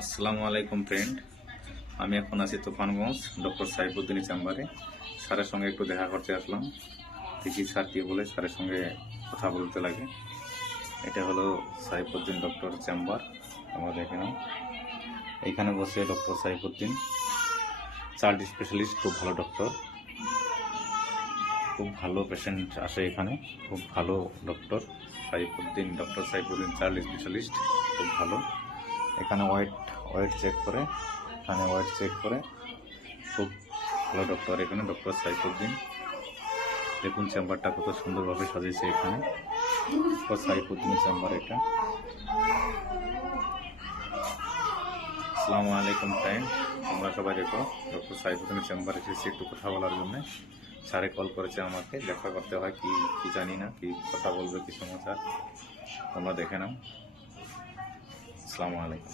আসসালামু আলাইকুম ফ্রেন্ড, আমি এখন আছি তুফানগঞ্জ ডক্টর সাইফুদ্দিনের চেম্বারে। স্যারের সঙ্গে একটু দেখা করতে আসলাম। দেখি স্যার কী বলে, স্যারের সঙ্গে কথা বলতে লাগে। এটা হলো সাইফুদ্দিন ডক্টর চেম্বার। আমরা দেখে নাও, এইখানে বসে ডক্টর সাইফুদ্দিন, চাইল্ড স্পেশালিস্ট, খুব ভালো ডক্টর, খুব ভালো পেশেন্ট আসে এখানে, খুব ভালো doctor Saifuddin, doctor Saifuddin child specialist, খুব ভালো। এখানে ওয়েট চেক করে, খুব ভালো ডক্টর এখানে, ডক্টর সাইফুদ্দিন। দেখুন চেম্বারটা কত সুন্দরভাবে সাজিয়েছে এখানে, ডক্টর সাইফুদ্দিনের চেম্বার এটা। আসসালামু আলাইকুম ফ্রেন্ড, তোমরা সবাই দেখো, ডক্টর সাইফুদ্দিনের চেম্বার এসেছি একটু কথা বলার জন্য। স্যারে কল করেছে আমাকে, দেখা করতে হয় কি জানি না, কি কথা বলবে, কি সমাচার, তোমরা দেখে নাও। আসসালামু আলাইকুম।